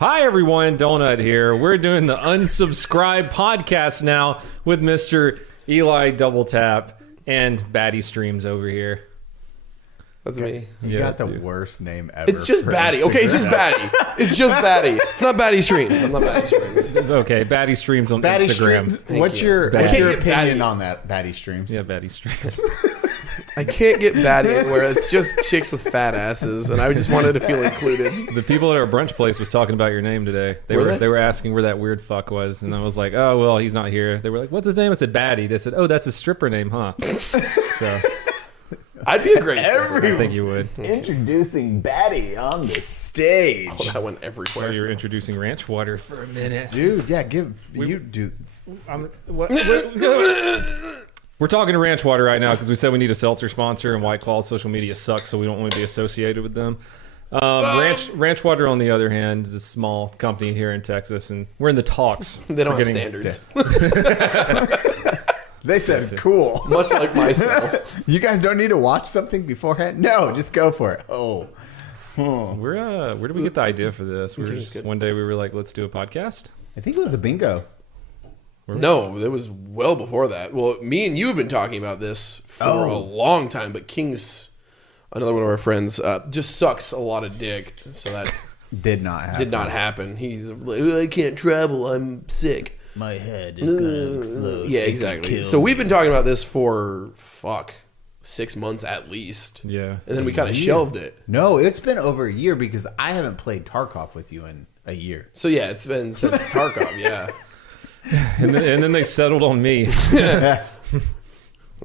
Hi everyone, Donut here. We're doing the unsubscribe podcast now with Mr. Eli Doubletap and Baddie Streams over here. That's me. You got the worst name ever. It's just Baddie. Okay, it's just Baddie. It's just Baddie. It's not Baddie Streams. I'm not Baddie Streams. Okay, Baddie Streams on Baddie Instagram. Streams. What's your opinion Baddie. on that, Baddie Streams? Yeah, Baddie Streams. I can't get Baddie anywhere. It's just chicks with fat asses, and I just wanted to feel included. The people at our brunch place was talking about your name today. They were asking where that weird fuck was, and I was like, oh well, he's not here. They were like, what's his name? I said Baddie. They said, oh, that's a stripper name, huh? So I'd be a great stripper. I think you would. Introducing Baddie on the stage. Oh, that went Well, everywhere. you were introducing ranch water for a minute. Dude, yeah, We're talking to ranch water right now because we said we need a seltzer sponsor, and White Claw's social media sucks, so we don't want to be associated with them. Ranch Water, on the other hand, is a small company here in Texas, and we're in the talks. They don't have standards. They said, cool. Much like myself. You guys don't need to watch something beforehand? No, just go for it. Where did we get the idea for this? One day we were like, let's do a podcast. I think it was a bingo. No, it was well before that. Well, me and you have been talking about this for a long time, but King's, another one of our friends, just sucks a lot of dick. So that did not happen. He's like, I can't travel. I'm sick. My head is gonna explode. Yeah, exactly. So we've been talking about this for 6 months at least. Yeah. And then we kind of shelved it. No, it's been over a year because I haven't played Tarkov with you in a year. So yeah, it's been since Tarkov, yeah. And then they settled on me.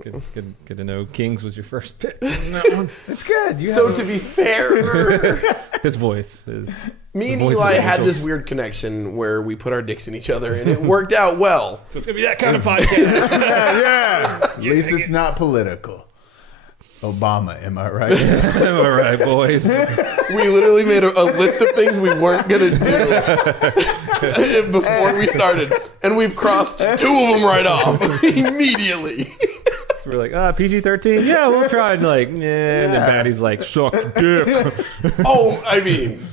Good to know Kings was your first pick. It's good. So to be fair, his voice is... Me and Eli had this weird connection where we put our dicks in each other, and it worked out well. So it's going to be that kind of podcast. Yeah. At least it's not political. Obama, am I right? Am I right, boys? We literally made a list of things we weren't going to do before we started, and we've crossed 2 of them right off immediately. So we're like, PG-13? Yeah, we'll try. And and then Baddie's like, suck dick. Oh, I mean...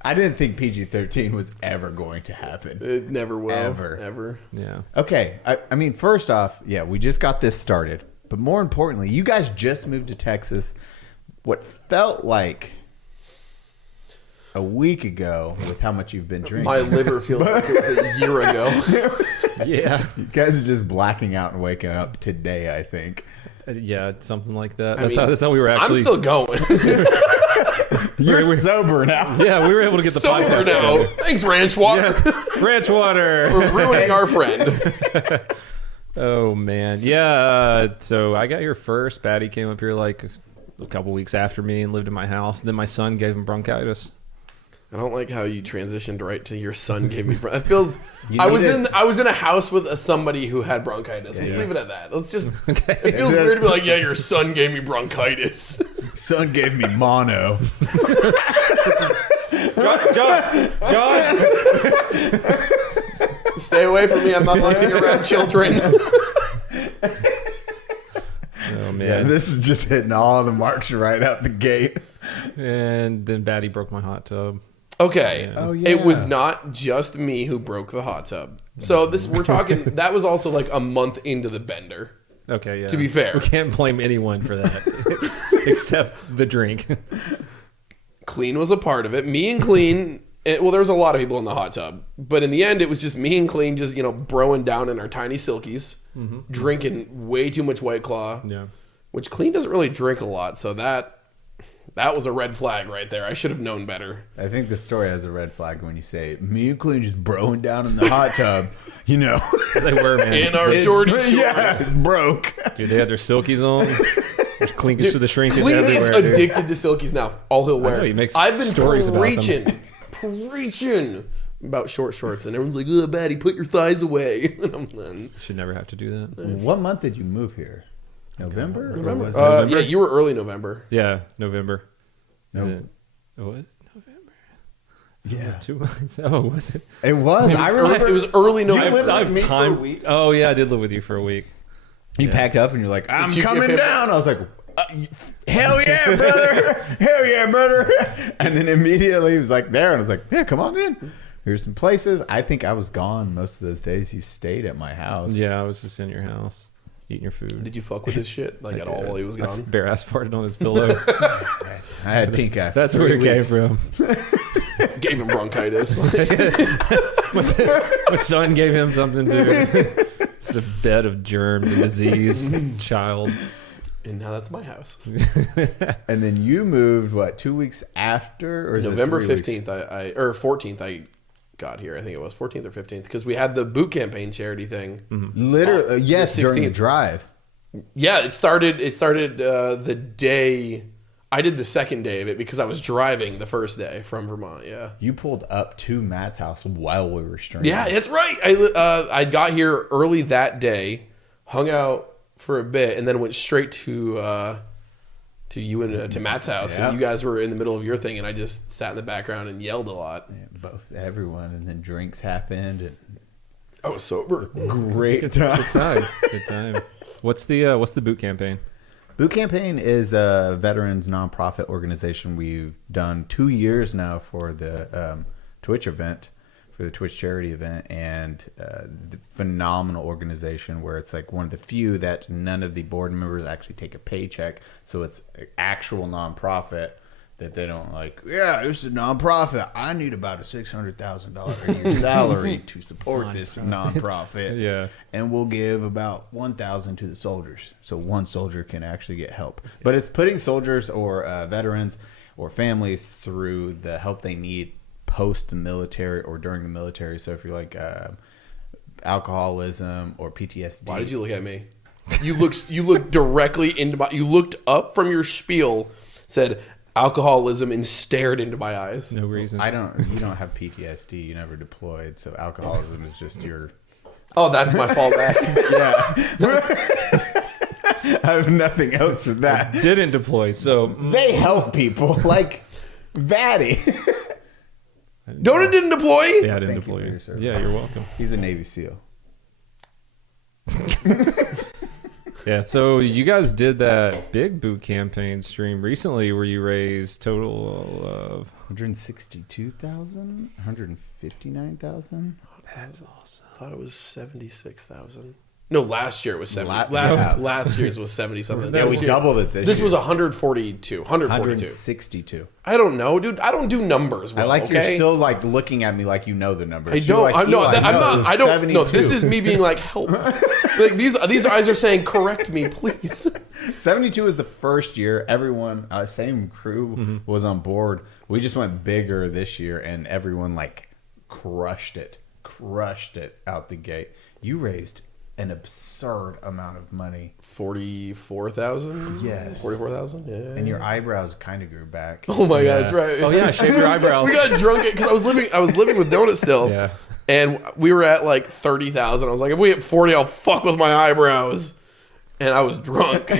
I didn't think PG-13 was ever going to happen. It never will. Ever. Yeah. Okay. I mean, first off, yeah, we just got this started. But more importantly, you guys just moved to Texas. What felt like a week ago with how much you've been drinking. My liver feels like it was a year ago. Yeah. You guys are just blacking out and waking up today, I think. Yeah, something like that. That's how we were actually... I'm still going. You're sober now. Yeah, we were able to get the sober podcast now. together. Thanks, Ranch Water. Yeah. Ranch Water. We're ruining our friend. Oh, man. Yeah, so I got here first. Baddie came up here like a couple weeks after me and lived in my house. Then my son gave him bronchitis. I don't like how you transitioned right to your son gave me bronchitis. It feels... I was in a house with somebody who had bronchitis. Let's leave it at that. Let's just... Okay. It feels weird to be like, yeah, your son gave me bronchitis. Son gave me mono. John. Stay away from me. I'm not liking around children. Oh, man. Yeah, this is just hitting all the marks right out the gate. And then Baddie broke my hot tub. Okay. Yeah. Oh, yeah. It was not just me who broke the hot tub. So we're talking, that was also like a month into the bender. Okay, yeah. To be fair. We can't blame anyone for that except the drink. Clean was a part of it. Me and Clean, well, there was a lot of people in the hot tub. But in the end, it was just me and Clean just, broing down in our tiny silkies, drinking way too much White Claw. Yeah. Which Clean doesn't really drink a lot, so that was a red flag right there. I should have known better. I think the story has a red flag when you say, me and Clean just broing down in the hot tub. They were, man. In our shorty shorts. Yeah, it's broke. Dude, they had their silkies on. There's clinkage to the shrinkage Clean everywhere, is addicted to silkies now. All he'll wear. I know, he makes I've been stories about preaching about short shorts, and everyone's like, "Oh, Baddie, put your thighs away." And I'm like, should never have to do that. What month did you move here? November? November. November? Yeah, you were early November. Yeah, November. No. What? November? Yeah. 2 months. Oh, was it? It was. I remember. It was early November. lived with me for a week? Oh, yeah, I did live with you for a week. You packed up and you're like, I'm you coming give him- down. I was like, hell yeah, brother. Hell yeah, brother. And then immediately he was like there. And I was like, yeah, come on in. Here's some places. I think I was gone most of those days. You stayed at my house. Yeah, I was just in your house eating your food. Did you fuck with his shit like at all while he was gone? Bare ass farted on his pillow. I had pink eye. That's where it came from. Gave him bronchitis. My son gave him something too. It's a bed of germs and disease. Child. And now that's my house. And then you moved, what, 2 weeks after? Or is November it 3 weeks? 15th, or 14th, I got here. I think it was 14th or 15th because we had the boot campaign charity thing. Literally, yes, the during the 16th. drive. Yeah, it started the day I did the second day of it because I was driving the first day from Vermont. Yeah, You pulled up to Matt's house while we were streaming. yeah, that's right. I got here early that day, hung out for a bit, and then went straight to you and to Matt's house. Yeah. And you guys were in the middle of your thing, and I just sat in the background and yelled a lot. Yeah, everyone, and then drinks happened. And I was sober. great time. Good time. Good time. What's the boot campaign? Boot Campaign is a veterans nonprofit organization we've done 2 years now for the Twitch event, for the Twitch charity event, and the phenomenal organization where it's like one of the few that none of the board members actually take a paycheck. So it's an actual nonprofit that they don't like, yeah, this is a nonprofit. I need about a $600,000 a year salary to support this nonprofit. Yeah. And we'll give about $1,000 to the soldiers, so one soldier can actually get help. But it's putting soldiers or veterans or families through the help they need post the military or during the military. So if you're like alcoholism or PTSD. Why did you look at me? You looked directly into my. You looked up from your spiel, said alcoholism, and stared into my eyes. No reason. You don't have PTSD. You never deployed, so alcoholism is just your. Oh, that's my fallback. Yeah. I have nothing else for that. Didn't deploy, so They help people like Baddie. Donut didn't deploy. yeah, I didn't Thank you deploy. for your service. Yeah, you're welcome. He's a Navy SEAL. Yeah, so you guys did that big boot campaign stream recently where you raised total of 162,000, 159,000. That's awesome. I thought it was 76,000. No, last year it was 70. Yeah. Last year's was 70 something. Yeah, we doubled it this This year. was 142. 142. 162. I don't know, dude. I don't do numbers well. I like okay? you're still like looking at me like you know the numbers. I You're don't. like, I'm not. Eli, I'm no, it not. was I don't. 72. No, this is me being like, help. Like these eyes are saying, correct me, please. 72 was the first year. Everyone, same crew was on board. We just went bigger this year, and everyone like crushed it out the gate. You raised an absurd amount of money. 44,000. Yes. 44,000. Yeah. And your eyebrows kind of grew back. Oh my god, that's right. Oh yeah, shave your eyebrows. We got drunk because I was living with Donut still. Yeah. And we were at like 30,000. I was like, if we hit 40, I'll fuck with my eyebrows. And I was drunk.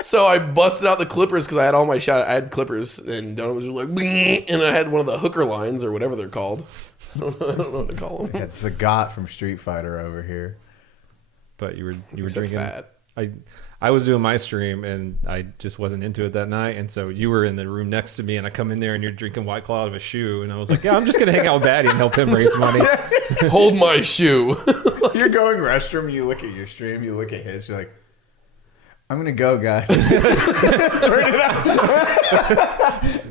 So I busted out the clippers because I had all my shot. I had clippers, and Donut was just like, "Bleh," and I had one of the hooker lines or whatever they're called. I don't know what to call them. It's Sagat from Street Fighter over here. But you were Except drinking. fat. I was doing my stream and I just wasn't into it that night, and so you were in the room next to me, and I come in there and you're drinking White Claw out of a shoe, and I was like, yeah, I'm just gonna hang out with Baddie and help him raise money. Hold my shoe. You're going restroom, you look at your stream, you look at his, you're like, I'm gonna go, guys. Turn it out.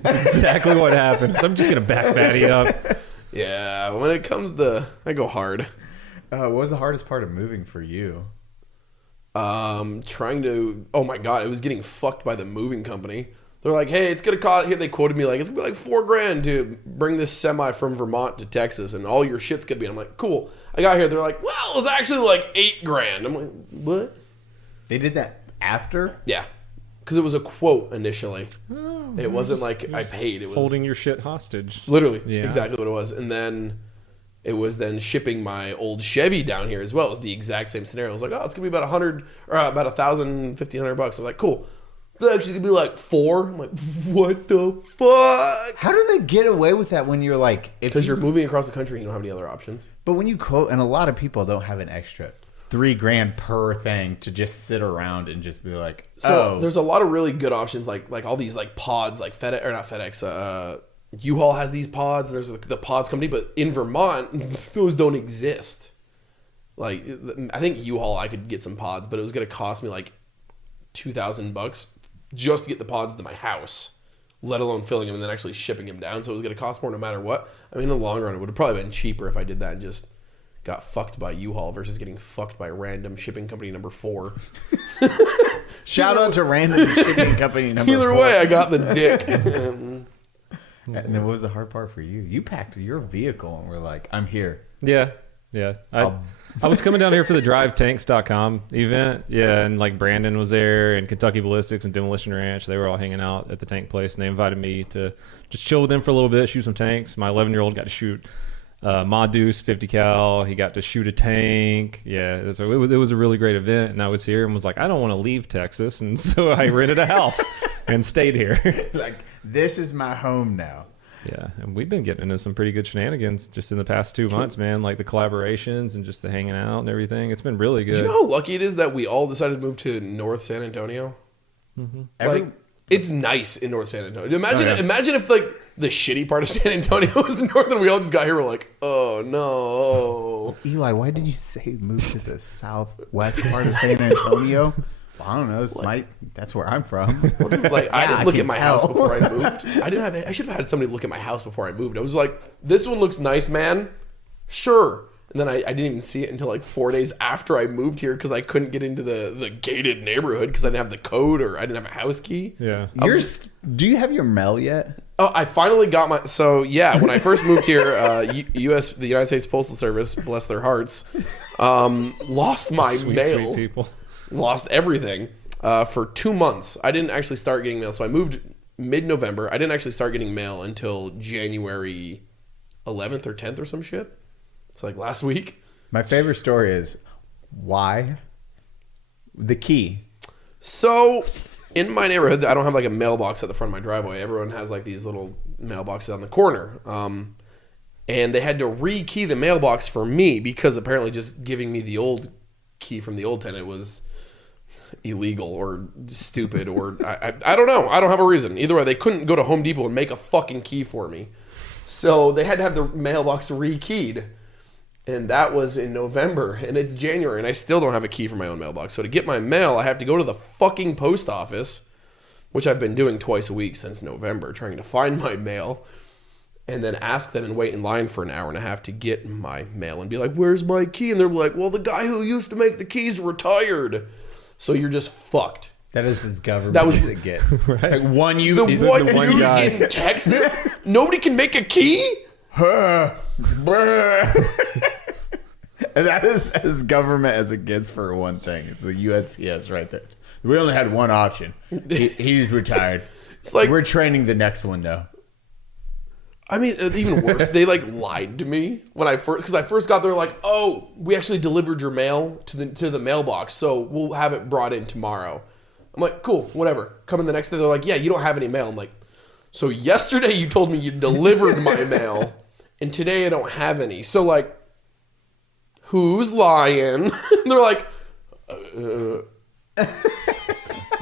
That's exactly what happened. So I'm just gonna back Baddie up. Yeah, when it comes to, I go hard. What was the hardest part of moving for you? Trying to, oh my god, it was getting fucked by the moving company. They're like, hey, it's gonna cost, here they quoted me like, it's gonna be like $4,000 to bring this semi from Vermont to Texas, and all your shit's gonna be. And I'm like, cool. I got here, they're like, well, it was actually like $8,000. I'm like, what? They did that after? Yeah, because it was a quote initially. It wasn't like I paid. It was Holding your shit hostage. literally Yeah. exactly what it was. And then it was then shipping my old Chevy down here as well. It was the exact same scenario. I was like, oh, it's gonna be about $100 or about $1,000, $1,500. I'm like, cool. It's actually gonna be like $4,000. I'm like, what the fuck? How do they get away with that when you're like, if Because you, you're moving across the country and you don't have any other options. but when you quote, and a lot of people don't have an extra $3,000 per thing to just sit around and just be like, So there's a lot of really good options, like all these like pods, like FedEx or not FedEx. U-Haul has these pods, and there's the pods company, but in Vermont, those don't exist. Like, I think U-Haul, I could get some pods, but it was going to cost me like $2,000 just to get the pods to my house, let alone filling them and then actually shipping them down. So it was going to cost more no matter what. I mean, in the long run, it would have probably been cheaper if I did that and just got fucked by U-Haul versus getting fucked by random shipping company number 4. Shout out to random shipping company number 4. Either way, I got the dick. And then what was the hard part for you? You packed your vehicle and we're like, I'm here. Yeah. I was coming down here for the DriveTanks.com event. Yeah, and like Brandon was there, and Kentucky Ballistics and Demolition Ranch. They were all hanging out at the tank place, and they invited me to just chill with them for a little bit, shoot some tanks. My 11-year-old got to shoot Ma Deuce 50 cal. He got to shoot a tank. Yeah, so it was a really great event, and I was here and was like, I don't want to leave Texas, and so I rented a house and stayed here. Like, this is my home now. Yeah, and we've been getting into some pretty good shenanigans just in the past 2 months, man. Like the collaborations and just the hanging out and everything. It's been really good. Do you know how lucky it is that we all decided to move to North San Antonio? Mm-hmm. It's nice in North San Antonio. Imagine if like the shitty part of San Antonio was north and we all just got here. We're like, oh no. Eli, why did you say move to the southwest part of San Antonio? Well, I don't know. That's where I'm from. Like, I didn't look at my house before I moved. I should have had somebody look at my house before I moved. I was like, this one looks nice, man. Sure. And then I didn't even see it until like 4 days after I moved here because I couldn't get into the gated neighborhood because I didn't have the code or I didn't have a house key. Yeah. Do you have your mail yet? Oh, I finally got my... So, yeah, when I first moved here, the United States Postal Service, bless their hearts, lost my mail. Sweet people. Lost everything for 2 months. I didn't actually start getting mail. So I moved mid-November. I didn't actually start getting mail until January 11th or 10th or some shit. It's like last week. My favorite story is why the key. So in my neighborhood, I don't have like a mailbox at the front of my driveway. Everyone has like these little mailboxes on the corner. And they had to re-key the mailbox for me because apparently just giving me the old key from the old tenant was illegal or stupid or I don't know. I don't have a reason. Either way, they couldn't go to Home Depot and make a fucking key for me. So they had to have the mailbox re-keyed. And that was in November. And it's January. And I still don't have a key for my own mailbox. So to get my mail, I have to go to the fucking post office, which I've been doing twice a week since November, trying to find my mail. And then ask them and wait in line for an hour and a half to get my mail and be like, where's my key? And they're like, well, the guy who used to make the keys retired. So you're just fucked. That is as government as it gets. Right. Like The one dude guy. in Texas? Nobody can make a key? And that is as government as it gets for one thing. It's the USPS right there. We only had one option. He's retired. It's like we're training the next one though. I mean, even worse, they like lied to me when I first got there. Like, oh, we actually delivered your mail to the mailbox, so we'll have it brought in tomorrow. I'm like, cool, whatever. Coming the next day, they're like, yeah, you don't have any mail. I'm like, so yesterday you told me you delivered my mail, and today I don't have any. So like, who's lying? They're like,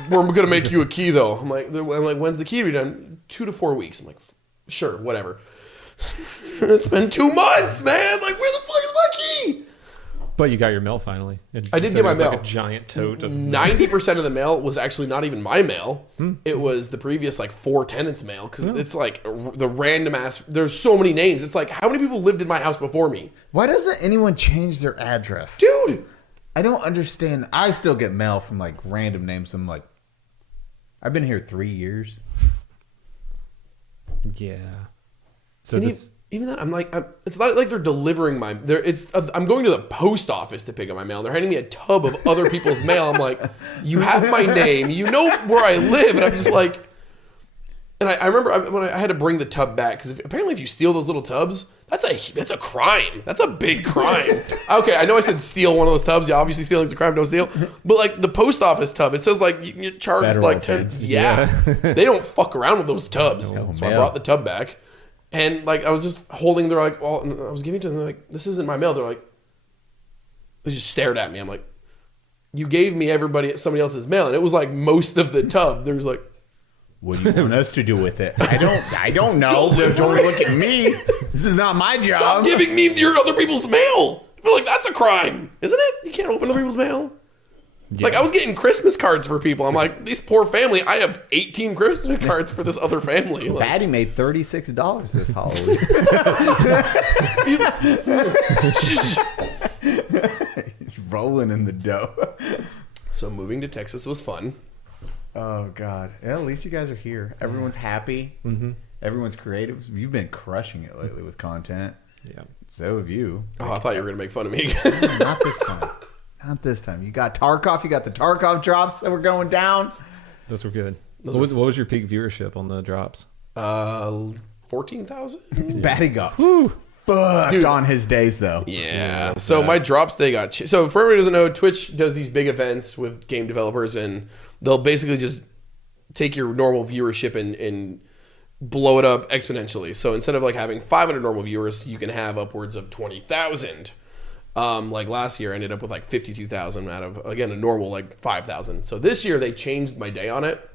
we're gonna make you a key though. I'm like, when's the key to be done? 2 to 4 weeks. I'm like, sure, whatever. It's been 2 months, man. Like, where the fuck is my key? But you got your mail finally. I did get my mail. Like a giant tote of 90% of the mail was actually not even my mail. It was the previous like 4 tenants' mail because it's like the random ass. There's so many names. It's like, how many people lived in my house before me? Why doesn't anyone change their address? Dude, I don't understand. I still get mail from like random names. I'm like, I've been here 3 years. Yeah. So and even that, I'm like, it's not like they're delivering my. I'm going to the post office to pick up my mail. They're handing me a tub of other people's mail. I'm like, you have my name, you know where I live, and I'm just like. And I remember when I had to bring the tub back because apparently if you steal those little tubs, that's a crime. That's a big crime. Okay, I know I said steal one of those tubs. Yeah, obviously stealing is a crime. Don't steal. But like the post office tub, it says like you can get charged Federal like 10. offense. Yeah, they don't fuck around with those tubs. No, so I mail. brought the tub back, and like I was just holding. They're like, well, and I was giving it to them. They're like, this isn't my mail. They're like, just stared at me. I'm like, you gave me somebody else's mail, and it was like most of the tub. There's like, what do you want us to do with it? I don't know. Don't look at me. This is not my job. Stop giving me your other people's mail. I feel like that's a crime, isn't it? You can't open other people's mail. Yeah. Like I was getting Christmas cards for people. I'm like, this poor family. I have 18 Christmas cards for this other family. Like, Baddie made $36 this Halloween. He's rolling in the dough. So moving to Texas was fun. Oh God! Yeah, at least you guys are here. Everyone's happy. Mm-hmm. Everyone's creative. You've been crushing it lately with content. Yeah. So have you. Oh, I thought you were gonna make fun of me. Not this time. Not this time. You got Tarkov. You got the Tarkov drops that were going down. Those were good. What was your peak viewership on the drops? 14,000. Baddie got fucked on his days though. Yeah. So my drops they got. So for everybody who doesn't know, Twitch does these big events with game developers, and they'll basically just take your normal viewership and blow it up exponentially. So instead of like having 500 normal viewers, you can have upwards of 20,000. Like last year, I ended up with like 52,000 out of, again, a normal like 5,000. So this year they changed my day on it.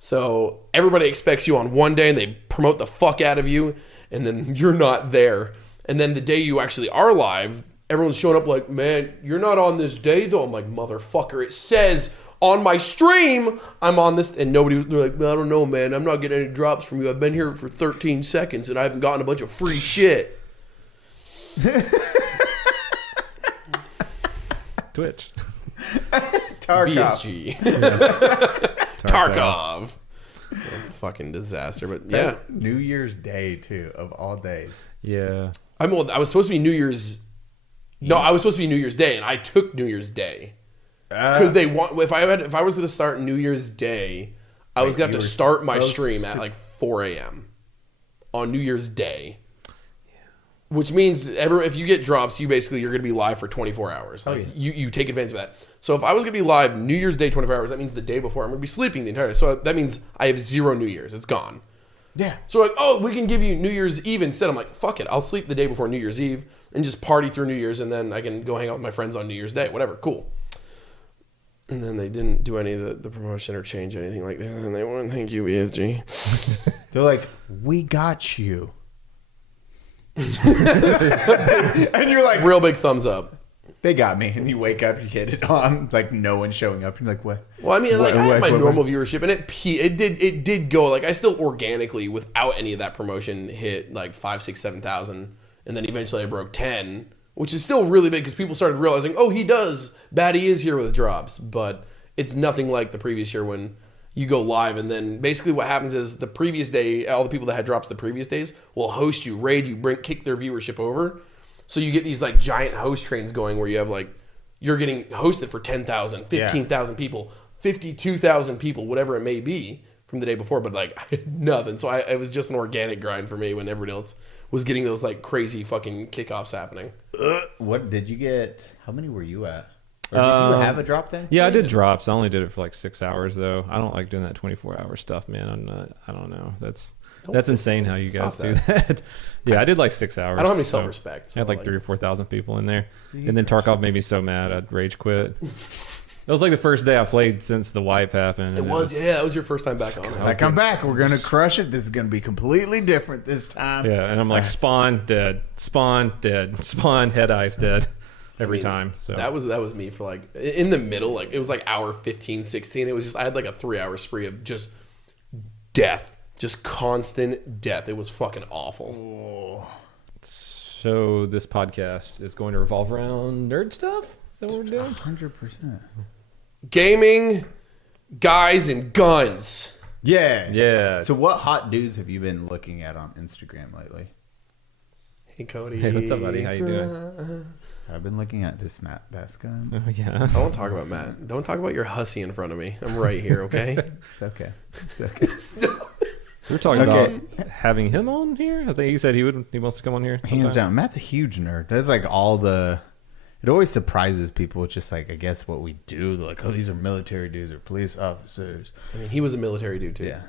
So everybody expects you on one day and they promote the fuck out of you, and then you're not there. And then the day you actually are live, everyone's showing up like, man, you're not on this day though. I'm like, motherfucker, it says on my stream I'm on this, and they're like, I don't know, man, I'm not getting any drops from you. I've been here for 13 seconds and I haven't gotten a bunch of free shit. Twitch. BSG. Tarkov. Fucking disaster, but yeah. New Year's Day too, of all days. Yeah. I was supposed to be New Year's. No, I was supposed to be New Year's Day, and I took New Year's Day because they want. If I was going to start New Year's Day, I was going to have to start my stream at like 4 a.m. on New Year's Day. Which means if you get drops, you're going to be live for 24 hours. Like you take advantage of that. So if I was going to be live New Year's Day 24 hours, that means the day before I'm going to be sleeping the entire day. So that means I have 0 New Year's. It's gone. Yeah. So like, oh, we can give you New Year's Eve instead. I'm like, fuck it. I'll sleep the day before New Year's Eve and just party through New Year's, and then I can go hang out with my friends on New Year's Day. Whatever. Cool. And then they didn't do any of the promotion or change anything like that. And they wouldn't thank you, ESG. They're like, we got you. And you're like, real big thumbs up. They got me. And you wake up, you hit it on, like no one's showing up. You're like, what? Well, I mean, like I had my normal viewership, and it did go, like I still organically, without any of that promotion, hit like 5, 6, 7,000, and then eventually I broke 10, which is still really big because people started realizing, oh, Baddie is here with drops, but it's nothing like the previous year when you go live, and then basically what happens is the previous day, all the people that had drops the previous days will host you, raid you, kick their viewership over. So you get these like giant host trains going where you have like, you're getting hosted for 10,000, 15,000 people, 52,000 people, whatever it may be from the day before, but like I had nothing. So it was just an organic grind for me when everybody else was getting those like crazy fucking kickoffs happening. What did you get? How many were you at? Or did you have a drop then? Yeah, I did drops. I only did it for like 6 hours though. I don't like doing that 24-hour stuff, man. I don't know. That's insane how you guys do that. Yeah, I did like 6 hours. I don't have any self-respect. So I had like 3,000 or 4,000 people in there. And then Tarkov made me so mad, I'd rage quit. That was like the first day I played since the wipe happened. It was, yeah. That was your first time back on it. I come back. We're going to crush it. This is going to be completely different this time. Yeah, and I'm like, spawn, dead. Spawn, dead. Spawn, head eyes, dead. Every time. So that was me for like, in the middle, like it was like hour 15, 16. It was just, I had like a 3-hour spree of just death. Just constant death. It was fucking awful. So this podcast is going to revolve around nerd stuff? Is that what we're doing? 100%. Gaming, guys, and guns. Yeah. Yeah. So what hot dudes have you been looking at on Instagram lately? Hey, Cody. Hey, what's up, buddy? How you doing? I've been looking at this Matt Bascom. Oh, yeah. I won't talk about Matt. Don't talk about your hussy in front of me. I'm right here, okay? It's okay. It's okay. We were talking about having him on here. I think he said he wants to come on here. Hands down. Matt's a huge nerd. That's like it always surprises people. It's just like, I guess what we do. They're like, oh, these are military dudes or police officers. I mean, he was a military dude too. Yeah.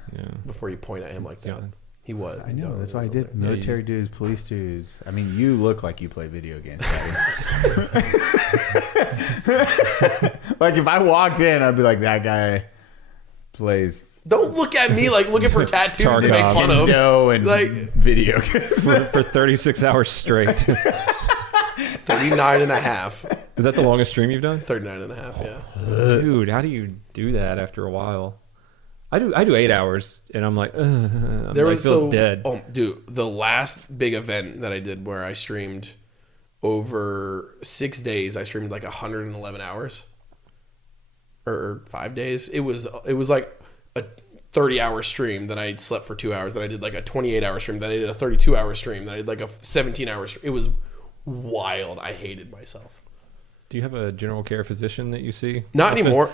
Before you point at him like that. He was. I know. That's why I did military dues, police dues. I mean, you look like you play video games. Like if I walked in, I'd be like, that guy plays. Don't look at me like looking for tattoos to make fun of. No, and like video games for 36 hours straight. 39 and a half. Is that the longest stream you've done? 39 and a half, yeah. Dude, how do you do that after a while? I do 8 hours, and I'm like, I feel dead. Oh, dude, the last big event that I did where I streamed over 6 days, I streamed like 111 hours, or 5 days. It was like a 30-hour stream. Then I slept for 2 hours. Then I did like a 28-hour stream. Then I did a 32-hour stream. Then I did like a 17-hour stream. It was wild. I hated myself. Do you have a general care physician that you see? Not anymore.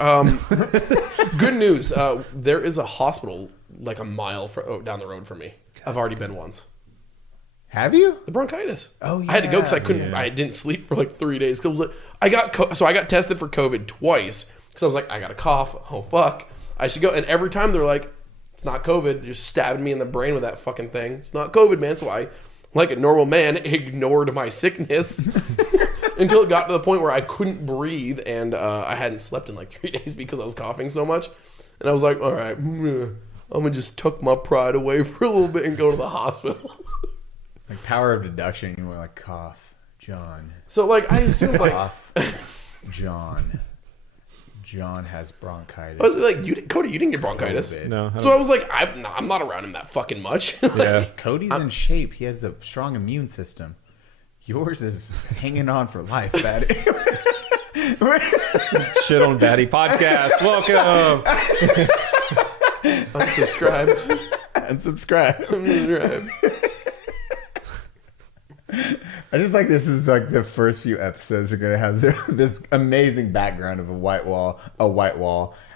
Good news. There is a hospital like a mile down the road from me. I've already been once. Have you? The bronchitis. Oh, yeah. I had to go because I couldn't. Yeah. I didn't sleep for like 3 days. I got tested for COVID twice because I was like, I got a cough. Oh fuck, I should go. And every time they're like, it's not COVID. Just stabbed me in the brain with that fucking thing. It's not COVID, man. So I, like a normal man, ignored my sickness. Until it got to the point where I couldn't breathe and I hadn't slept in like 3 days because I was coughing so much. And I was like, all right, I'm going to just tuck my pride away for a little bit and go to the hospital. Like power of deduction, you were like, cough, John. So like, I assumed like... Cough, John has bronchitis. I was like, Cody, you didn't get bronchitis. COVID. No. So I was like, I'm not around him that fucking much. Yeah. Cody's in shape. He has a strong immune system. Yours is hanging on for life, Baddie. Shit on Baddie podcast. Welcome. Unsubscribe. Unsubscribe. I just like this is like the first few episodes are going to have this amazing background of a white wall,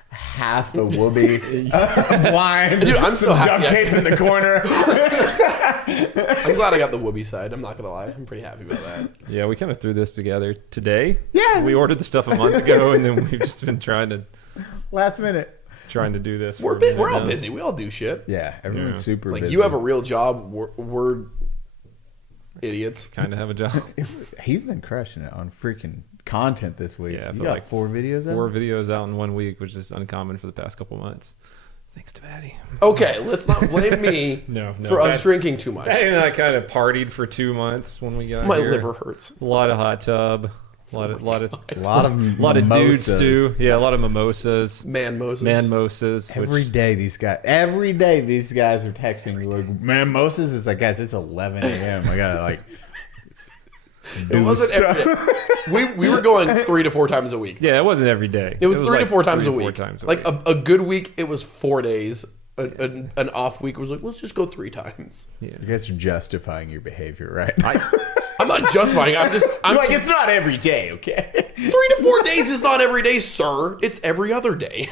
half a whoopee, blind, dude, I'm so happy. duct tape in the corner. I'm glad I got the whoopee side. I'm not gonna lie. I'm pretty happy about that. Yeah, we kind of threw this together today. Yeah, we ordered the stuff a month ago, and then we've just been trying to do this. We're all busy. We all do shit. Yeah, everyone's super like busy. you have a real job. We're idiots. Kind of have a job. He's been crushing it on freaking content this week. Yeah, you got like 4 videos out? 4 videos out in 1 week, which is uncommon for the past couple months. Thanks to Baddie. Okay, let's not blame me for us drinking too much. Baddie and I kind of partied for 2 months when we got My here. liver hurts. A lot of hot tub. A lot of dudes too. Yeah, a lot of mimosas. Manmosas. Every day these guys are texting me like, "Manmosas." It's like, guys, it's 11 a.m. I gotta like. It wasn't every day. We were going 3 to 4 times a week. Yeah, it wasn't every day. It was 3 to 4 times a week. Times a like week. A good week, it was 4 days. An off week was like, let's just go 3 times. Yeah. You guys are justifying your behavior, right? I'm not justifying. I'm like, it's not every day, okay? 3 to 4 days is not every day, sir. It's every other day.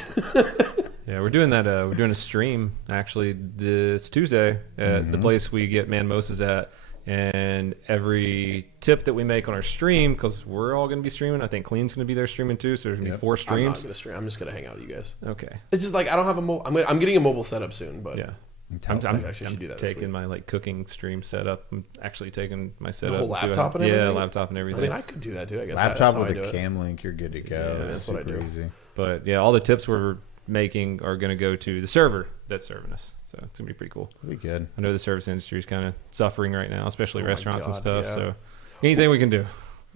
Yeah, we're doing that. We're doing a stream actually this Tuesday at the place we get manmosas at. And every tip that we make on our stream, because we're all going to be streaming. I think Clean's going to be there streaming too, so there's going to be 4 streams. I'm not going to stream. I'm just going to hang out with you guys. Okay. It's just like I don't have a mobile. I'm getting a mobile setup soon, but yeah. I'm do that taking my like cooking stream setup. I'm actually taking my setup. The whole laptop and everything? Yeah, laptop and everything. I mean, I could do that too, I guess. Laptop with a cam link, you're good to go. Yeah, that's what I do. Easy. But yeah, all the tips we're making are going to go to the server that's serving us. So it's going to be pretty cool. It'll be good. I know the service industry is kind of suffering right now, especially restaurants and stuff. Yeah. So anything we can do.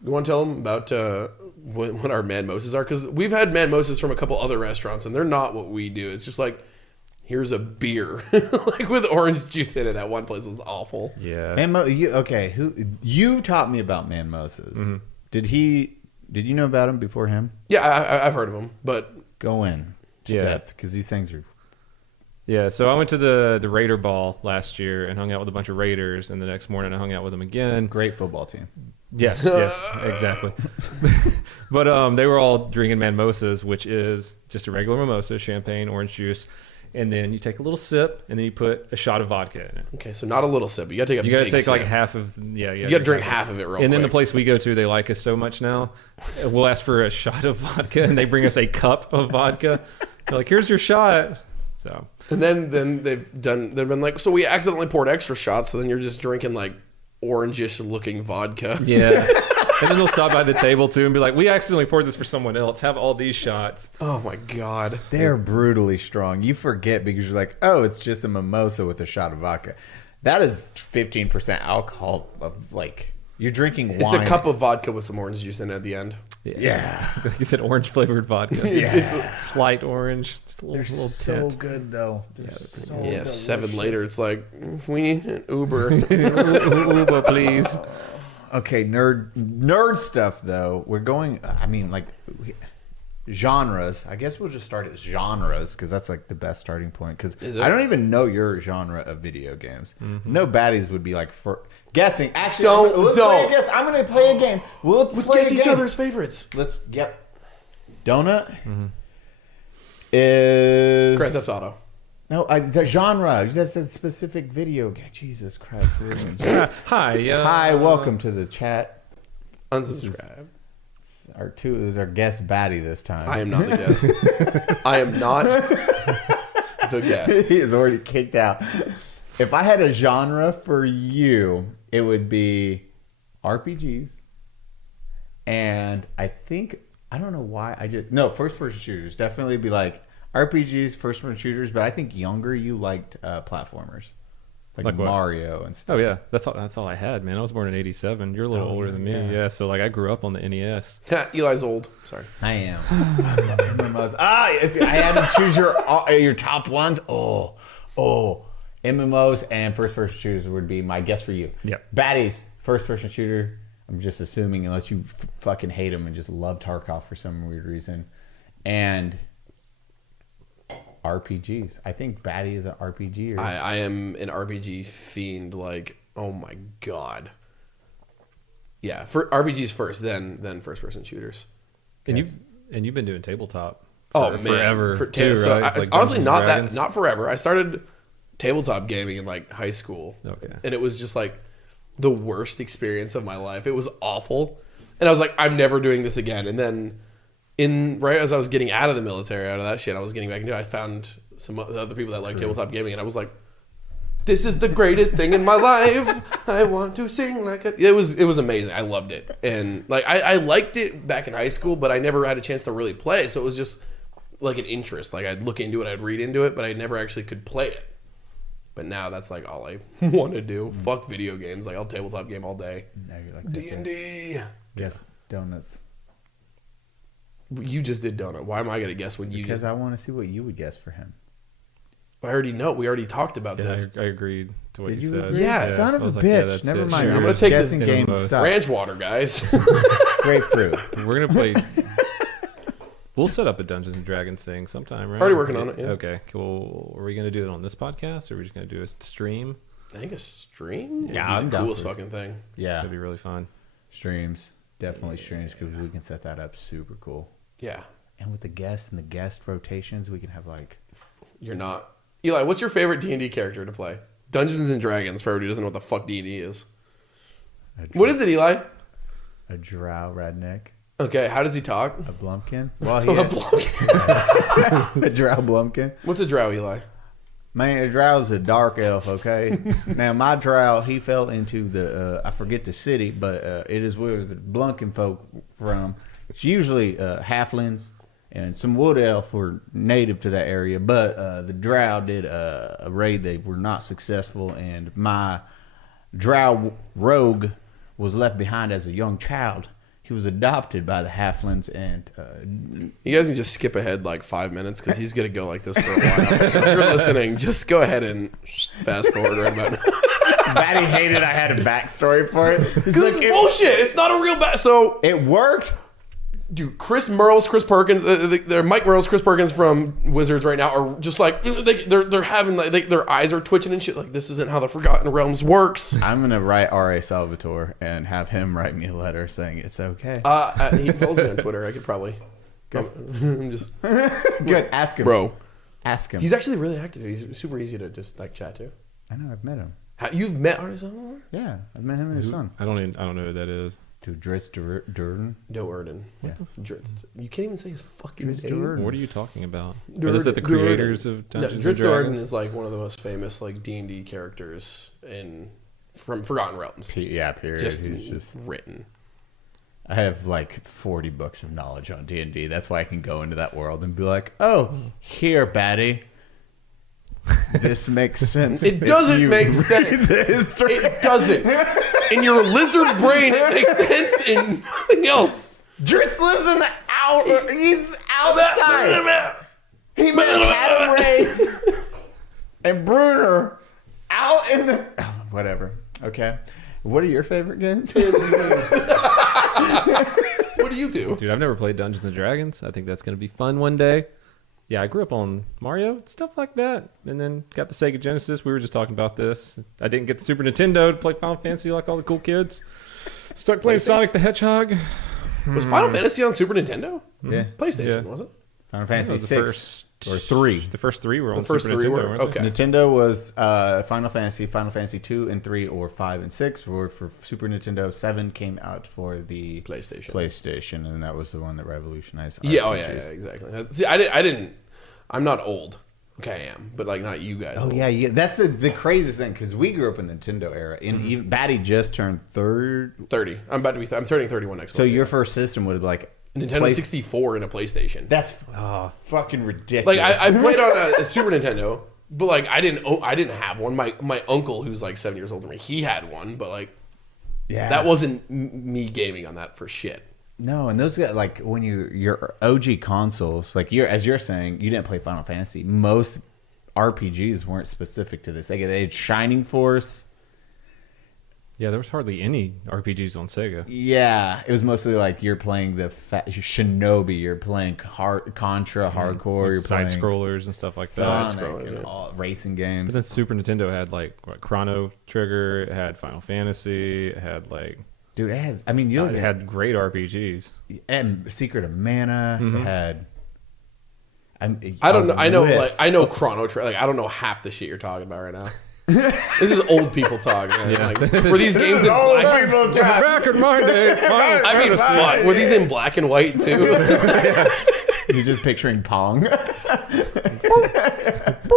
You want to tell them about what our manmosas are? Because we've had manmosas from a couple other restaurants, and they're not what we do. It's just like, here's a beer, like with orange juice in it. That one place was awful. Yeah. You taught me about manmosas. Mm-hmm. Did you know about him before him? Yeah, I've heard of them, but go in to depth because these things are. Yeah, so I went to the Raider Ball last year and hung out with a bunch of Raiders, and the next morning I hung out with them again. Great football team. Yes, exactly. But they were all drinking manmosas, which is just a regular mimosa, champagne, orange juice, and then you take a little sip, and then you put a shot of vodka in it. Okay, so not a little sip. You got to take a big sip. like half of You got to drink half of it real quick. And then the place we go to, they like us so much now. We'll ask for a shot of vodka, and they bring us a cup of vodka. They're like, "Here's your shot." So And then they've been like, so we accidentally poured extra shots, so then you're just drinking like orangish looking vodka. Yeah. And then they'll stop by the table too and be like, we accidentally poured this for someone else. Have all these shots. Oh my God. They're brutally strong. You forget because you're like, oh, it's just a mimosa with a shot of vodka. That is 15% alcohol of like you're drinking wine. It's a cup of vodka with some orange juice in it at the end. Yeah. Like you said, orange flavored vodka. It's Slight orange. Just a little, They're little so tint. good though. They're so yeah, delicious. 7 later, it's like, we need an Uber. Uber, please. Okay, nerd stuff though. We're going. I mean, like genres. I guess we'll just start at genres because that's like the best starting point. Because I don't even know your genre of video games. No baddies would be like for guessing. Actually, let's play a guess. I'm going to play a game. Let's play guess a each game. other's favorites. Donut is Grand Theft Auto. No, the genre. You guys said specific video game. Jesus Christ. Hi, welcome to the chat. Unsubscribe. This is our guest Baddie this time. I am not the guest. I am not the guest. He is already kicked out. If I had a genre for you, it would be RPGs. And I don't know why first person shooters. Definitely be like RPGs, first person shooters, but I think younger you liked platformers. Like Mario and stuff. Oh yeah, that's all I had, man. I was born in '87. You're a little older than me, yeah. So like I grew up on the NES. Eli's old. Sorry, I am. MMOs. If I had to choose your top ones, MMOs and first person shooters would be my guess for you. Yep. Baddies, first person shooter. I'm just assuming unless you fucking hate them and just love Tarkov for some weird reason, and RPGs. I think Baddie is an RPG. I am an RPG fiend. Like, oh my God. Yeah, for RPGs first, then first person shooters. And you've been doing tabletop. Forever. Too, so right? honestly, not forever. I started tabletop gaming in like high school. Okay. And it was just like the worst experience of my life. It was awful. And I was like, I'm never doing this again. And then right as I was getting out of the military, out of that shit, I was getting back into it. I found some other people that like tabletop gaming, and I was like, this is the greatest thing in my life. I want to sing like a... It was amazing. I loved it. And like I liked it back in high school, but I never had a chance to really play. So it was just like an interest. Like I'd look into it, I'd read into it, but I never actually could play it. But now that's like all I want to do. Fuck video games. Like I'll tabletop game all day. Now you're like D&D. Guess donuts. You just did donut. Why am I going to guess when you Because I want to see what you would guess for him. I already know. We already talked about this. I agreed to what Did you you said. agree? Yeah. Son of I a was like, bitch. that's Never it. mind. Sure. I'm Your gonna take guessing this game MMOs. sucks. Ranch water, guys. Grapefruit. We're gonna play. We'll set up a Dungeons and Dragons thing sometime, right? Already working on it, yeah. Okay, cool. Are we gonna do it on this podcast, or are we just gonna do a stream? I think a stream would Yeah, be I'm the down coolest for it. fucking thing. Yeah. That'd be really fun. Streams. Definitely streams because we can set that up super cool. Yeah. And with the guests and the guest rotations, we can have like... You're not. Eli, what's your favorite D&D character to play? Dungeons and Dragons, for everybody who doesn't know what the fuck D&D is. What is it, Eli? A drow redneck. Okay, how does he talk? A blumpkin. Well, he A had bloke. a drow blumpkin. What's a drow, Eli? Man, a drow's a dark elf, okay? Now, my drow, he fell into the, I forget the city, but it is where the Blunkin folk from. It's usually halflings, and some wood elf were native to that area, but the drow did a raid. They were not successful, and my drow rogue was left behind as a young child. He was adopted by the halflings, and You guys can just skip ahead like 5 minutes because he's going to go like this for a while. So if you're listening, just go ahead and fast forward right about now. Baddie hated I had a backstory for it. It's Like, bullshit. It's not a real So, it worked. dude, Mike Merle's Chris Perkins from Wizards right now are just like they're having like their eyes are twitching and shit. Like this isn't how the Forgotten Realms works. I'm gonna write R.A. Salvatore and have him write me a letter saying it's okay. He follows me on Twitter. I could probably. I'm just Good. Ask him, bro. Ask him. He's actually really active. He's super easy to just like chat to. I know. I've met him. You've met Artisan? Yeah, I've met him and his son. I don't know who that is. To Dritz Durden. Doerden. Yeah. Dritz. You can't even say his fucking Dritz name. Doerden. What are you talking about? Durden- Are those the creators of Dungeons and Dritz Doerden Dragons? is like one of the most famous like D&D characters from Forgotten Realms. Period. Just He's just. written. I have like 40 books of knowledge on D&D. That's why I can go into that world and be like, oh, here, Baddie. This makes sense. It doesn't make sense. It doesn't. In your lizard brain, it makes sense. In nothing else. Dritz lives in the outer. He's outside. He met Catamaran and Bruner out in the. Oh, whatever. Okay. What are your favorite games? What do you do? Dude, I've never played Dungeons and Dragons. I think that's going to be fun one day. Yeah, I grew up on Mario, stuff like that. And then got the Sega Genesis. We were just talking about this. I didn't get the Super Nintendo to play Final Fantasy like all the cool kids. Stuck playing Sonic the Hedgehog. Was Final Fantasy on Super Nintendo? Yeah. PlayStation, Yeah. was it? Final That Fantasy was the 6 or 3. The first three were on The first Super three Nintendo, were weren't they? okay. Nintendo was Final Fantasy 2 and 3, or 5 and 6 were for Super Nintendo. 7 came out for the PlayStation. and that was the one that revolutionized. Yeah, RPGs. exactly. See, I didn't. I'm not old. Okay, I am, but like not you guys. Oh old. yeah. That's the craziest thing because we grew up in the Nintendo era, and even Baddie just turned 30. I'm turning 31 next So month. your first system would have like Nintendo 64 and a PlayStation. That's fucking ridiculous. Like I played on a Super Nintendo, but like I didn't have one. My uncle, who's like 7 years older than me, he had one, but like yeah, that wasn't me gaming on that for shit. no. And those guys, like when your OG consoles, like as you're saying, you didn't play Final Fantasy. Most RPGs weren't specific to this. Like they had Shining Force. Yeah, there was hardly any RPGs on Sega. Yeah, it was mostly like you're playing the Shinobi, you're playing Contra Hardcore, you're Side playing scrollers and stuff like that. Sonic Side-scrollers, and yeah. all racing But games. then Super Nintendo had like Chrono Trigger, it had Final Fantasy, it had like Dude, it had. I mean, you look it at had great RPGs. and Secret of Mana. It had. I don't know. I know Chrono Trigger. Like I don't know half the shit you're talking about right now. This is old people talk, man. Yeah. Like, were these games in black? Back in my day, Final I mean, Fantasy. fuck. Were these in black and white too? He's just picturing Pong.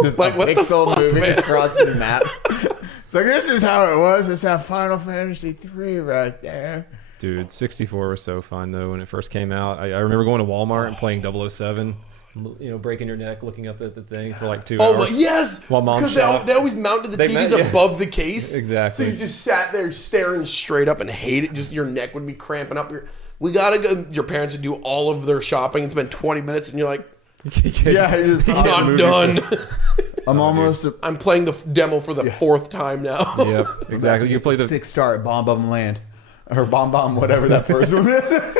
Just Like, like what the pixel fuck, moving man? across the map. It's like this is how it was. It's that Final Fantasy 3 right there. Dude, 64 was so fun though when it first came out. I remember going to Walmart and playing 007. You know, breaking your neck, looking up at the thing for like 2 Oh, hours. but yes, While Mom because shot. they always mounted the They TVs mount- yeah. above the case. Exactly. So you just sat there staring straight up and hate it. Just your neck would be cramping up. We gotta go. Your parents would do all of their shopping and spend 20 minutes, and you're like, Yeah, I'm done. I'm almost. I'm playing the demo for the fourth time now. Yep, exactly. You play the 6-star at Bomb Bomb Land. Or Bomb, whatever that first one is.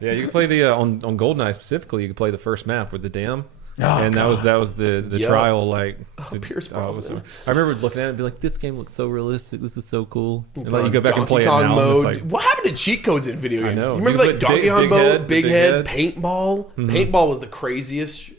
Yeah, you can play the on GoldenEye specifically. You can play the first map with the dam, Oh, and that was the Yep. trial. Like, Pierce it was Brosnan. I remember looking at it and be like, "This game looks so realistic. This is so cool." And Like then you go back and play Donkey it Kong now. mode. And it's like, What happened to cheat codes in video games? know. You remember You like put Donkey big- Kong big mode, head, big big head, head. paintball? Paintball was the craziest.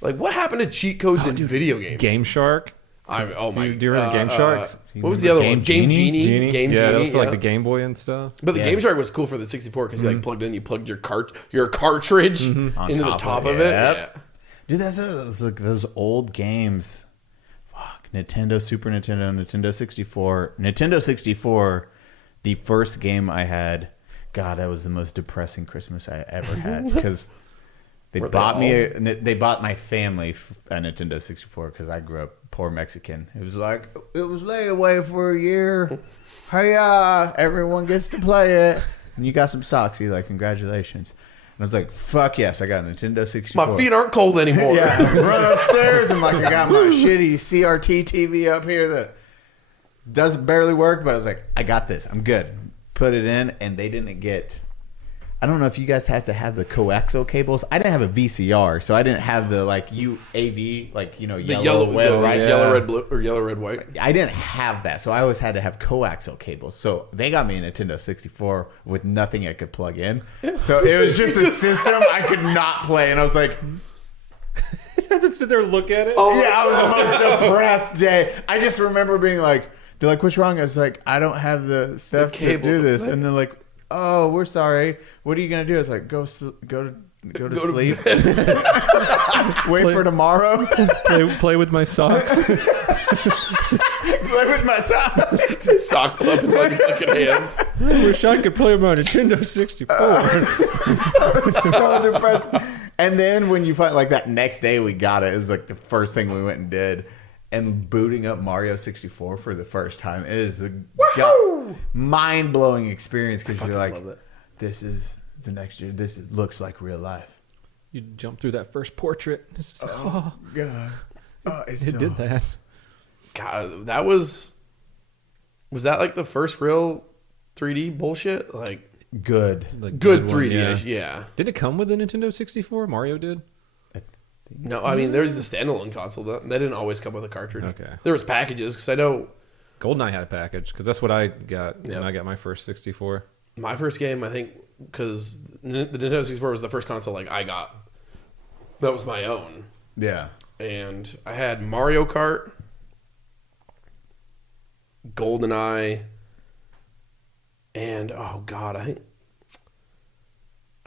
Like, what happened to cheat codes in video games? Game Shark. Oh my! Do you remember Game Shark? What was the other one? Game Genie. Game Yeah, that Genie. was for like the Game Boy and stuff. But the Yeah. Game Shark was cool for the 64 because you like plugged in, you plugged your cartridge into the top of it. Yep. Yeah. Dude, that's like those old games. Fuck. Nintendo, Super Nintendo, Nintendo 64. Nintendo 64, the first game I had, God, that was the most depressing Christmas I ever had. Because they Were they bought all? they bought my family a Nintendo 64 because I grew up poor Mexican. It was like, it was layaway for a year. Hey, everyone gets to play it. And you got some socks. He's like, congratulations. And I was like, fuck yes, I got a Nintendo 64. My feet aren't cold anymore. Yeah, run upstairs and like I got my shitty CRT TV up here that does barely work, but I was like, I got this. I'm good. Put it in, and they didn't get. I don't know if you guys had to have the coaxial cables. I didn't have a VCR, so I didn't have the like UAV, like The yellow, web, right? yellow, red, blue, or yellow, red, white. I didn't have that, so I always had to have coaxial cables. So they got me a Nintendo 64 with nothing I could plug in. So it was just a system I could not play, and I was like, You have to sit there and look at it. Oh, yeah, I was the most depressed day. I just remember being like, they're like, what's wrong? I was like, I don't have the stuff to cable. do this. And they're like, oh, we're sorry. What are you gonna do? It's like go to sleep. Wait for tomorrow. Play with my socks. Play with my socks. Sock puppets on your fucking hands. I wish I could play my Nintendo 64. So depressing. And then when you find like that next day we got it, it was like the first thing we went and did. And booting up Mario 64 for the first time, it is a mind-blowing experience because you're like, this is the next year. Looks like real life. You jump through that first portrait. It's just God. it did that. God, that was that like the first real 3D bullshit? Like Good. good one, 3D, yeah. Did it come with the Nintendo 64? Mario did? No, I mean there's the standalone console. They didn't always come with a cartridge. Okay. There was packages because I know GoldenEye had a package because that's what I got when I got my first 64. my first game, I think, because the Nintendo 64 was the first console like I got. That was my own. Yeah. And I had Mario Kart, GoldenEye, and oh god, I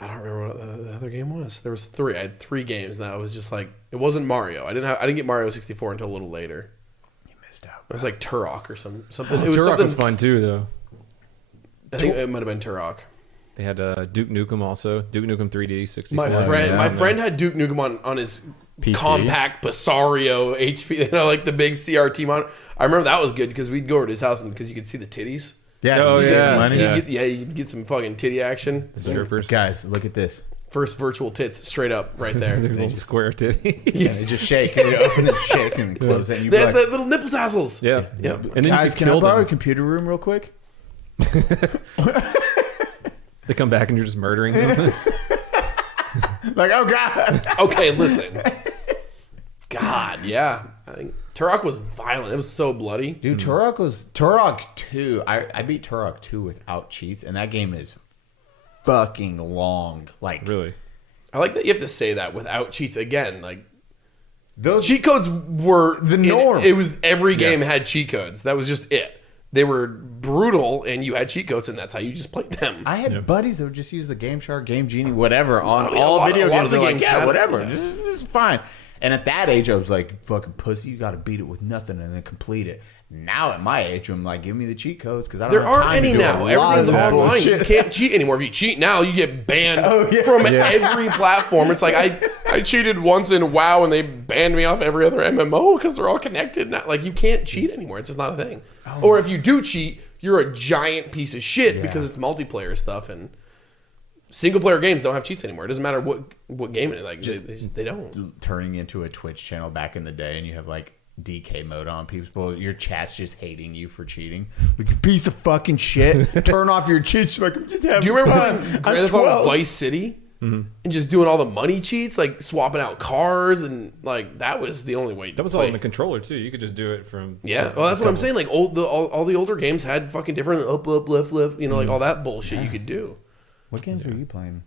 don't remember what the other game was. There was three. I had three games, and that was just like it wasn't Mario. I didn't get Mario 64 until a little later. You missed out. It was like Turok or something. Oh, it was Turok something. was fun too, though. I think it might have been Turok. They had Duke Nukem also. Duke Nukem 3D 64. My friend had Duke Nukem on his PC? compact Basario HP, like the big CRT monitor. I remember that was good because we'd go over to his house because you could see the titties. Yeah. Oh, you get yeah. money. You could get some fucking titty action. The strippers. Guys, look at this. First virtual tits straight up right there. Their little square titty. Yeah, they just shake and you open it, shake and close it. And you They like, had the little nipple tassels. Yeah. Yep. And then guys, you could can I kill borrow a them. computer room real quick? They come back and you're just murdering them. Like, oh god. Okay, listen. God, yeah. I think Turok was violent. It was so bloody. Dude, Turok 2. I beat Turok 2 without cheats, and that game is fucking long. Like, Really? I like that you have to say that without cheats again. Like those cheat codes were The norm. It was every game had cheat codes. That was just it. They were brutal, and you had cheat codes, and that's how you just played them. I had buddies that would just use the Game Shark, Game Genie, whatever on Yeah, all video a lot games. of the They're games like, yeah, had it, whatever. yeah. This is fine. And at that age, I was like, fucking pussy, you got to beat it with nothing and then complete it. Now at my age, I'm like, give me the cheat codes because I don't There have aren't time any to do now. a lot Everything's of that online. You bullshit. can't cheat anymore. If you cheat now, you get banned from every platform. It's like I cheated once in WoW and they banned me off every other MMO because they're all connected. Now, like you can't cheat anymore. It's just not a thing. Or if you do cheat, you're a giant piece of shit because it's multiplayer stuff and single player games don't have cheats anymore. It doesn't matter what game it is. Like they don't. Turning into a Twitch channel back in the day, and you have like DK mode on. People, your chat's just hating you for cheating. Like, you piece of fucking shit. Turn off your cheats. Like, I'm just having Do you remember fun. when I'm Grand Theft Auto 12. Vice City and just doing all the money cheats, like swapping out cars and like that was the only way. That was all in the controller too. You could just do it from. Yeah, well, that's what I'm saying. Like all the older games had fucking different up, left, like all that bullshit you could do. What games were you playing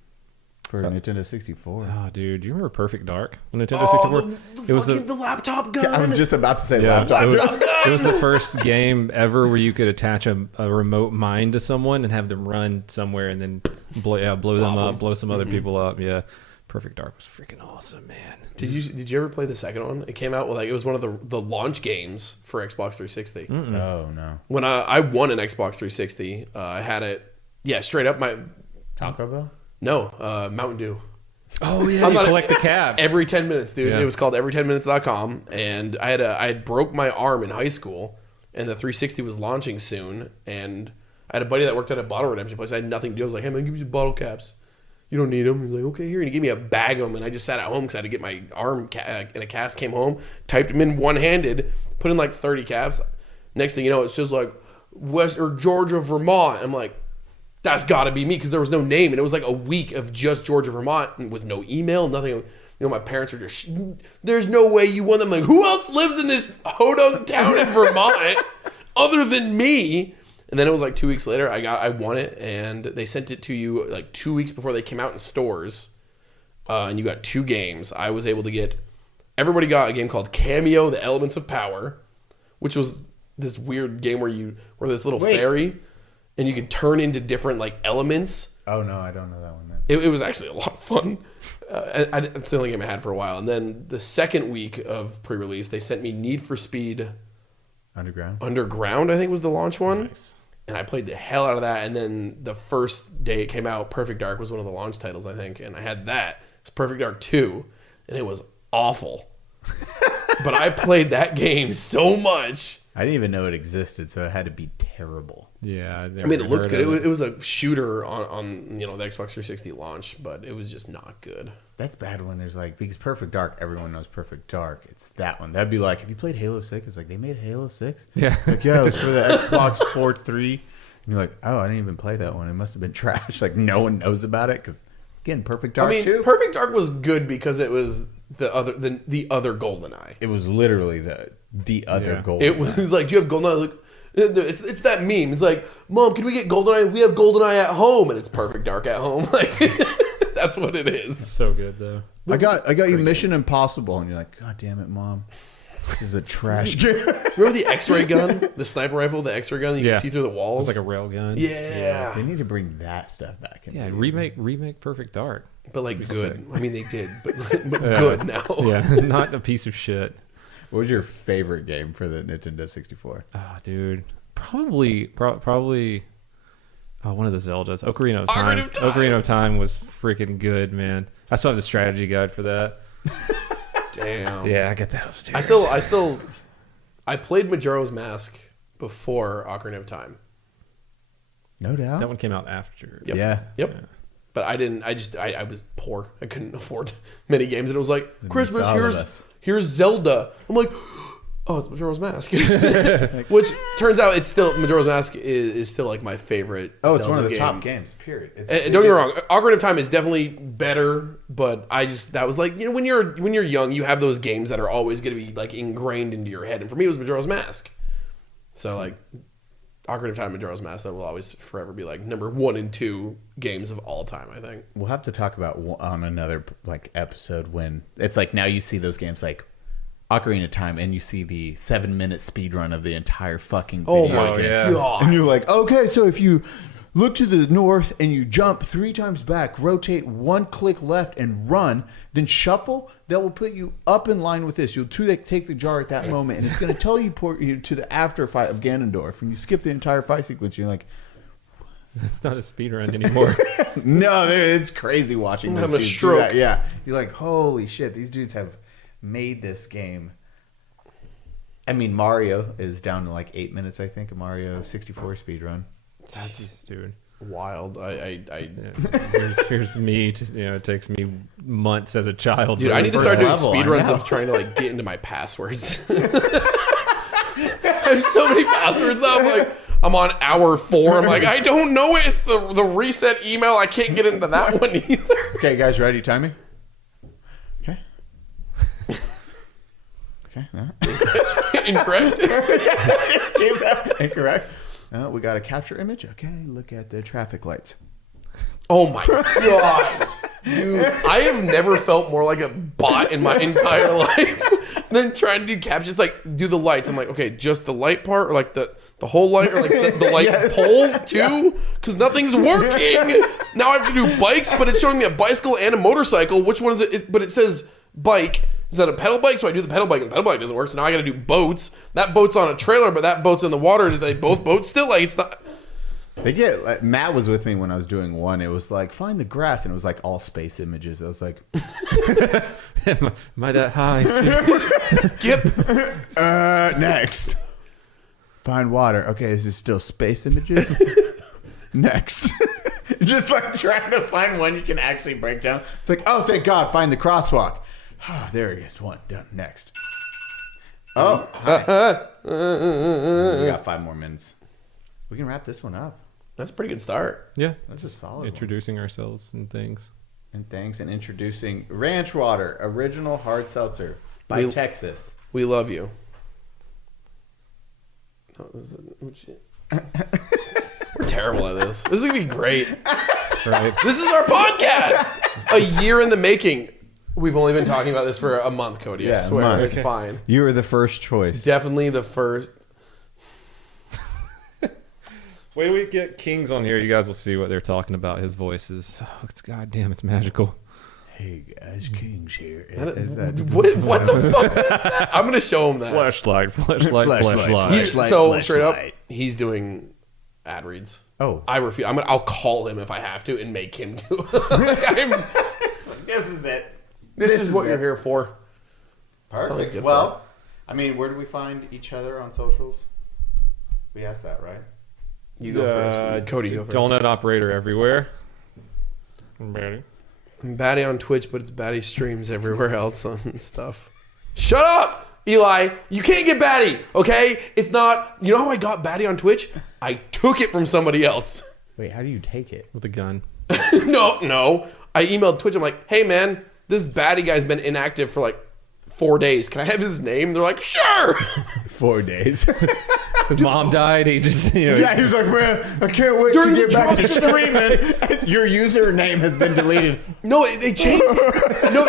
for Nintendo 64? Oh, dude, do you remember Perfect Dark on Nintendo 64? It was the laptop gun. I was just about to say Yeah, laptop. it was the first game ever where you could attach a remote mine to someone and have them run somewhere and then blow them up, blow some other people up. Yeah, Perfect Dark was freaking awesome, man. Did you ever play the second one? It came out with it was one of the launch games for Xbox 360. Oh no, When I won an Xbox 360, I had it. Yeah, straight up my Taco Bell. no Mountain Dew. Oh yeah, I'm you not- collect the cabs. Every 10 minutes, dude. Yeah. It was called every10minutes.com. And I had broke my arm in high school, and the 360 was launching soon. And I had a buddy that worked at a bottle redemption place. I had nothing to do. I was like, hey, man, give me some bottle caps. You don't need them. He's like, okay, here. And he gave me a bag of them. And I just sat at home because I had to get my arm in a cast, came home, typed them in one-handed, put in like 30 caps. Next thing you know, it says like West or Georgia, Vermont. I'm like, that's got to be me because there was no name. And it was like a week of just Georgia, Vermont with no email, nothing. You know, my parents are just, there's no way you won them. Like, who else lives in this hodunk town in Vermont other than me? And then it was like 2 weeks later, I won it, and they sent it to you like 2 weeks before they came out in stores. And you got 2 games. I was able to get, everybody got a game called Cameo: The Elements of Power, which was this weird game where this little fairy, and you could turn into different like elements. Oh no, I don't know that one. Then It was actually a lot of fun. It's the only game I had for a while. And then the second week of pre-release, they sent me Need for Speed Underground, I think was the launch one. Nice. And I played the hell out of that. And then the first day it came out, Perfect Dark was one of the launch titles, I think. And I had that. It's Perfect Dark 2. And it was awful. But I played that game so much. I didn't even know it existed, so it had to be terrible. Yeah. I mean, it looked good. It was a shooter on the Xbox 360 launch, but it was just not good. That's bad when there's like, because Perfect Dark, everyone knows Perfect Dark. It's that one. That'd be like, have you played Halo 6? It's like, they made Halo 6? Yeah. Like, yeah, it was for the Xbox 4.3. And you're like, oh, I didn't even play that one. It must have been trash. Like, no one knows about it because, again, Perfect Dark too. Perfect Dark was good because it was the other GoldenEye. It was literally the other GoldenEye. It was like, do you have GoldenEye? Like, it's that meme. It's like, Mom, can we get GoldenEye? We have GoldenEye at home, and it's Perfect Dark at home. Like, that's what it is. So good though. I got you Mission Impossible, and you're like, God damn it, Mom. This is a trash game. Remember the X-ray gun? The sniper rifle, the X-ray gun that you can see through the walls? It was like a rail gun. Yeah. They need to bring that stuff back. Yeah, remake Perfect Dark. But like good. Sick. I mean, they did, but good now. Yeah, not a piece of shit. What was your favorite game for the Nintendo 64? Ah, dude, probably one of the Zeldas. Ocarina of Time. Ocarina of Time was freaking good, man. I still have the strategy guide for that. Damn. Yeah, I got that upstairs. I played Majora's Mask before Ocarina of Time. No doubt. That one came out after. Yep. Yeah. Yep. Yeah. But I didn't. I was poor. I couldn't afford many games, and it was like Christmas. Here's Zelda. I'm like, oh, it's Majora's Mask. Which turns out it's still Majora's Mask is still like my favorite. Oh, it's one of the game. top games. Period. Don't get me wrong. Ocarina of Time is definitely better, but that was like, when you're young, you have those games that are always going to be like ingrained into your head, and for me, it was Majora's Mask. So like, Ocarina of Time and Majora's Mask, that will always forever be like number 1 and 2 games of all time, I think. We'll have to talk about on another like episode when it's like, now you see those games like Ocarina of Time and you see the 7-minute speed run of the entire fucking video. Oh my God. And you're like, okay, so if you look to the north and you jump 3 times back, rotate 1 click left and run, then shuffle, that will put you up in line with this. You'll take the jar at that moment, and it's going to teleport you to the after fight of Ganondorf. And you skip the entire fight sequence, you're like, that's not a speedrun anymore. No, it's crazy watching those dudes do that. Yeah. You're like, holy shit, these dudes have made this game. I mean, Mario is down to like 8 minutes, I think, a Mario 64 speedrun. That's dude wild. Here's me. It takes me months as a child. Dude, I need to start doing speedruns of trying to like get into my passwords. I have so many passwords now. I'm on hour 4. I'm like, I don't know it. It's the reset email. I can't get into that one either. Okay, guys, ready? Timing. Okay. Okay. No. Incorrect. Incorrect. We got a capture image. Okay, look at the traffic lights. Oh my God. Dude, I have never felt more like a bot in my entire life than trying to do captions. Like, do the lights. I'm like, okay, just the light part, or like the whole light, or like the light pole too? Because nothing's working. Now I have to do bikes, but it's showing me a bicycle and a motorcycle. Which one is it? But it says bike. Is that a pedal bike? So I do the pedal bike, and the pedal bike doesn't work. So now I got to do boats. That boat's on a trailer, but that boat's in the water. Do they both boats still? Like, it's not. They get like, Matt was with me when I was doing one. It was like, find the grass, and it was like all space images. I was like, am I that high? Skip. Next. Find water. Okay, is this still space images? Next. Just like trying to find one you can actually break down. It's like, oh, thank God, find the crosswalk. There he is. One done. Next. Oh, hi. We got 5 more minutes. We can wrap this one up. That's a pretty good start. Yeah, that's a solid. Introducing ourselves and things. And introducing Ranch Water, original hard seltzer by Texas. We love you. We're terrible at this. This is gonna be great. Right. This is our podcast. A year in the making. We've only been talking about this for a month, Cody. I swear. It's fine. You were the first choice. Definitely the first. Wait till we get Kings on here. You guys will see what they're talking about. His voice is, it's goddamn, it's magical. Hey guys, King's here. What the fuck was that? I'm gonna show him that. Flashlight. Straight up, he's doing ad reads. Oh, I refuse. I'll call him if I have to and make him do it. this is it. This is what you're here for. Perfect. Good well, I mean, where do we find each other on socials? We asked that, right? You go first. Cody, go first. DonutOperator everywhere. Baddie. I'm Baddie on Twitch, but it's Baddie streams everywhere else on stuff. Shut up, Eli. You can't get Baddie, okay? It's not... You know how I got Baddie on Twitch? I took it from somebody else. Wait, how do you take it? With a gun. No. I emailed Twitch. I'm like, hey, man, this Baddie guy's been inactive for like 4 days. Can I have his name? They're like, sure. 4 days. His mom died. He just, Yeah, he was like, man, I can't wait to get back to streaming. Your username has been deleted. No, they changed it. No,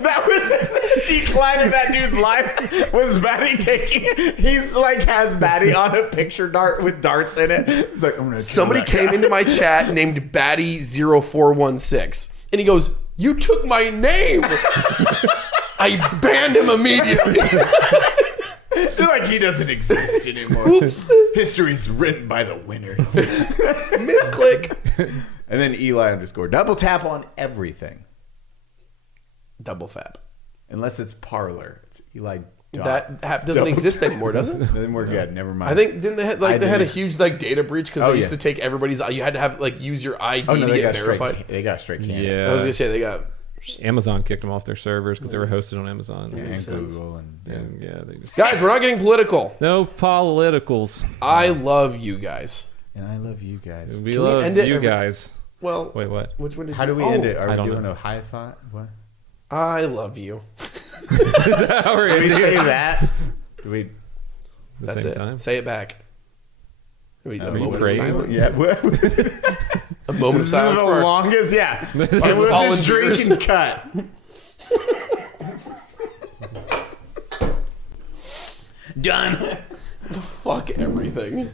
that was the decline of that dude's life. Was Baddie taking? He's like has Baddie on a picture dart with darts in it. It's like, I'm gonna. Somebody came into my chat named Baddie0416, and he goes, "You took my name." I banned him immediately. Like he doesn't exist anymore. Oops. History's written by the winners. Misclick. And then Eli _ double tap on everything. Double fap. Unless it's Parlor. It's Eli. That app doesn't exist anymore, does it? Then we're good. Never mind. I think didn't they had a huge data breach because they used to take everybody's. You had to have use your ID to get verified. They got straight Canada. Yeah. I was gonna say they got. Amazon kicked them off their servers because they were hosted on Amazon. And Google And they just... Guys, we're not getting political. No politicals. I love you guys. And I love you guys. We love you guys. Well, wait, what? Which one did How you... do we end it? Are I we don't doing know. a high five? What? I love you. Is that how we're Do we ending say it? that? Do we? That's same it. time? Say it back. A moment of praying? silence. Yeah. A moment of This is silence. the for our- longest. Yeah. And we'll just drink volunteers. and cut. Done. Fuck everything.